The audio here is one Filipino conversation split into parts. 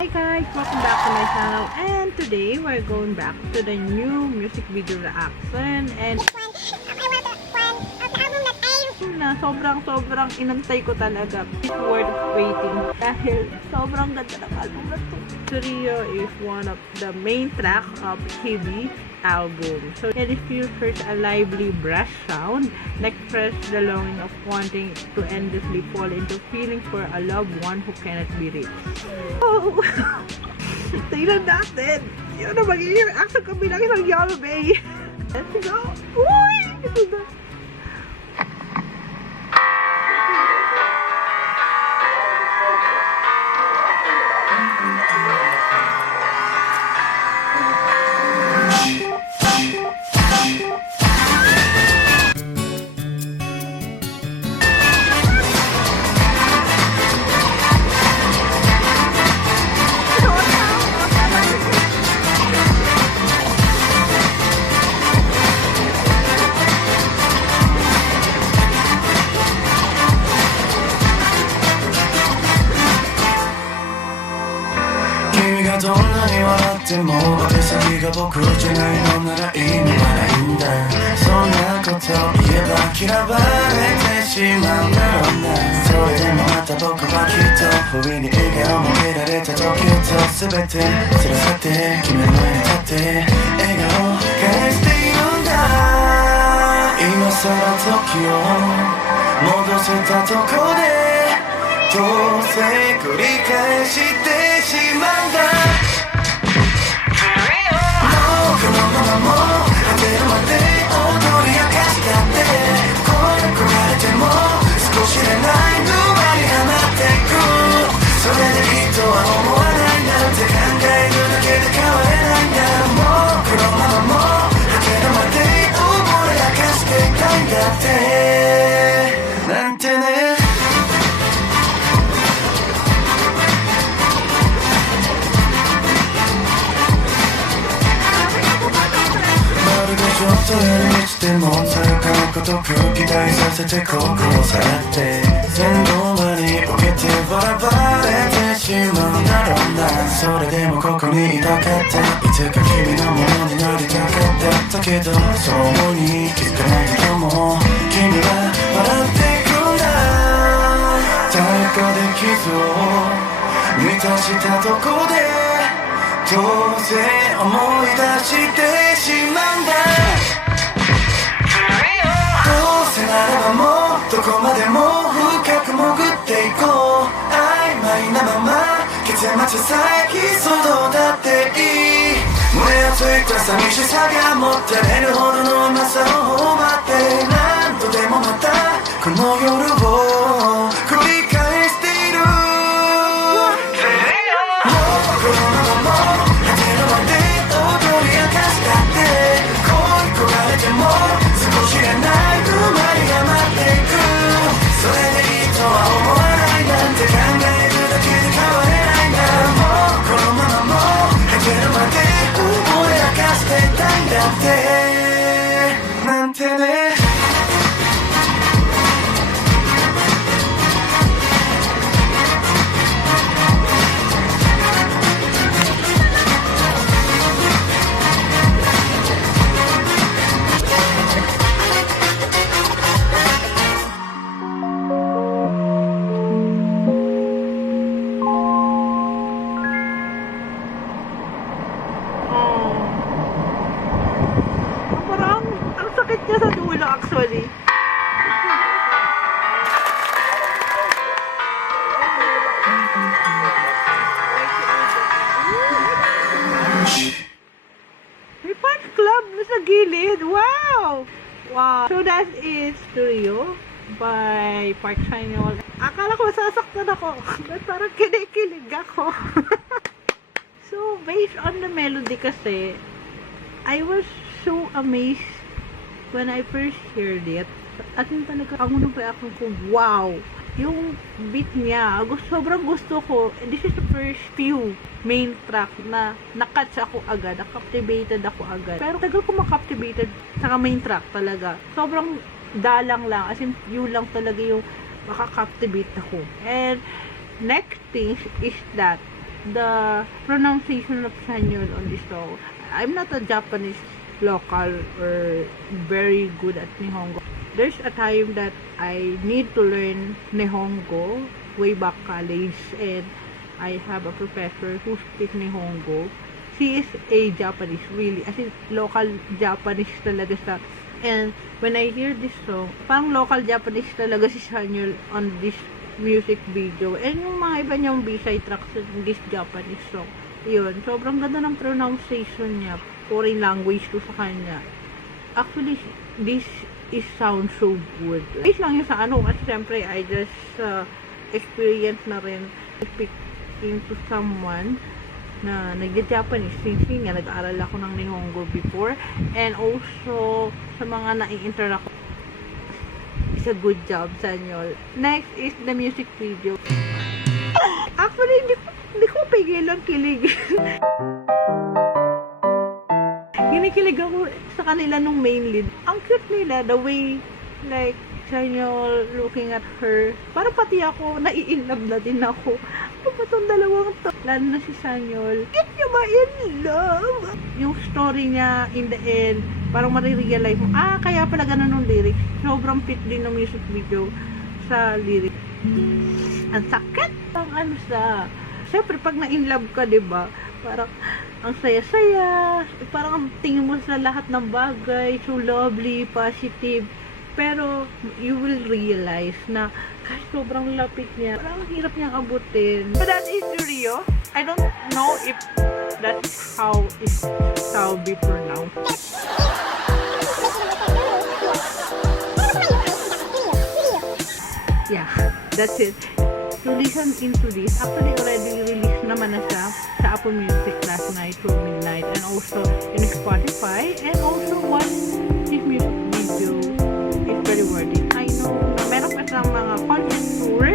Hi guys, welcome back to my channel, and today we're going back to the new music video reaction. And na sobrang inantay ko talaga. It's worth waiting dahil sobrang ganda ng album na to. Suryo is one of the main track of KB album. So, and if you search a lively brass sound, express the longing of wanting to endlessly fall into feeling for a loved one who cannot be reached. Oh! Tingnan natin! Yun na magiging reaction kami lang isang Yellow Bay! Let's go! Uy! Ito na!どんなに笑っても手先が僕じゃないのなら意味はないんだそんなこと言えば嫌われてしまうんだろうなそれでもまた僕はきっと不意に笑顔も見られた時と全て連れ去って君の前に立って笑顔返しているんだ今さら時を戻せたとこでどうせ繰り返してしまうんだこのままもう果てるまで踊り明かしたって恋焦がれても少しでない沼にはまっていくそれでいいとは思わないなんて考えるだけで変われないんだもうこのままもう果てるまで溺れ明かしていたいんだってなんてねちょっとやり道でもそれからことく期待させて心をさらって先導場に受けてバラバレてしまうんだろうなそれでもここにいたかったいつか君のものになりたかっただけどそうに気づかないけども君は笑っていくんだ誰かで傷を満たしたとこでどうせ思い出してしまうんだどうせならばもうどこまでも深く潜っていこう曖昧なまま結末さえ想像だっていい胸をついた寂しさがもたれるほどの甘さを頬張って何度でもまたこの夜を繰り返しているもうこのままも果てるまで踊り明かしたって恋焦がれても少しでない沼にはまっていくそれでいいとは思わないなんて考えるだけで変われないんだもうこのままも果てるまで溺れ明かしていたいんだってなんてねParang ang sakit niya sa dulo actually. May fan club sa gilid. Wow! Wow! So that is Suryo by Park Chan-yeol. Akala ko sasaktan ako. But parang kinikilig ako. So based on the melody kasi, I was so amazed when I first heard it. At yung talaga, ang pa ako kung wow! Yung beat niya, sobrang gusto ko. And this is the first few main track na nakatch ako agad, nakaptivated ako agad. Pero tagal ko makaptivated sa main track talaga. Sobrang dalang lang, as in yun lang talaga yung makakaptivate ako. And next thing is that the pronunciation of Sanyol on this song. I'm not a Japanese local or very good at Nihongo. There's a time that I need to learn Nihongo way back college, and I have a professor who speaks Nihongo. She is a Japanese, really, as in local Japanese talaga siya. And when I hear this song, parang local Japanese talaga si Sanyol on this music video. And yung mga iba niyang B-side tracks in this Japanese song, yun, sobrang ganda ng pronunciation niya. Foreign language to sa kanya. Actually, this is sound so good. Based lang yun sa ano, kasi syempre, I just experience na rin speaking to someone na nag-Japanese since nga nag-aaral ako ng Nihongo before, and also sa mga nai-interact ko. It's a good job, Sanyol. Next is the music video. Actually, hindi ko pigilan kilig. Kinikilig ako sa kanila nung main lead. Ang cute nila, the way like Sanyol looking at her. Parang pati ako, nai-inlove na din ako. Ano ba itong dalawang to? Lalo na si Sanyol. Cute niya ba in love? Yung story niya in the end, parang marirealize mo, kaya pala ganun ng lyrics. Sobrang fit din ng music video sa lyrics. Ang sakit! Ang ano sa... Siyempre, pag na-inlove ka, diba? Parang ang saya-saya. Parang ang tingin mo sa lahat ng bagay. So lovely, positive. Pero, you will realize na kahit sobrang lapit niya, parang hirap niyang abutin. So that is Rio. I don't know if that's how it shall be pronounced. Yeah, that's it. To listen into this, actually already released naman na siya sa Apple Music last night through midnight, and also in Spotify, and also watch this music video. It's very worth it. I know na meron pa siyang mga concert tour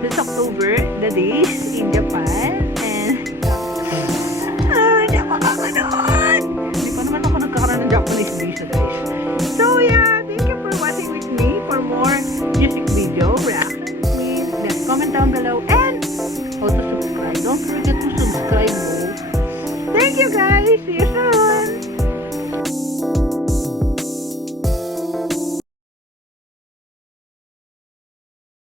this October, the days in Japan, and hindi ako makakanood. Hindi pa naman ako nagkakaroon ng Japanese visa, guys. So yeah, thank you for watching with me. For more music video reactions, please comment down below and also subscribe. Don't forget to subscribe. Thank you guys. See you soon.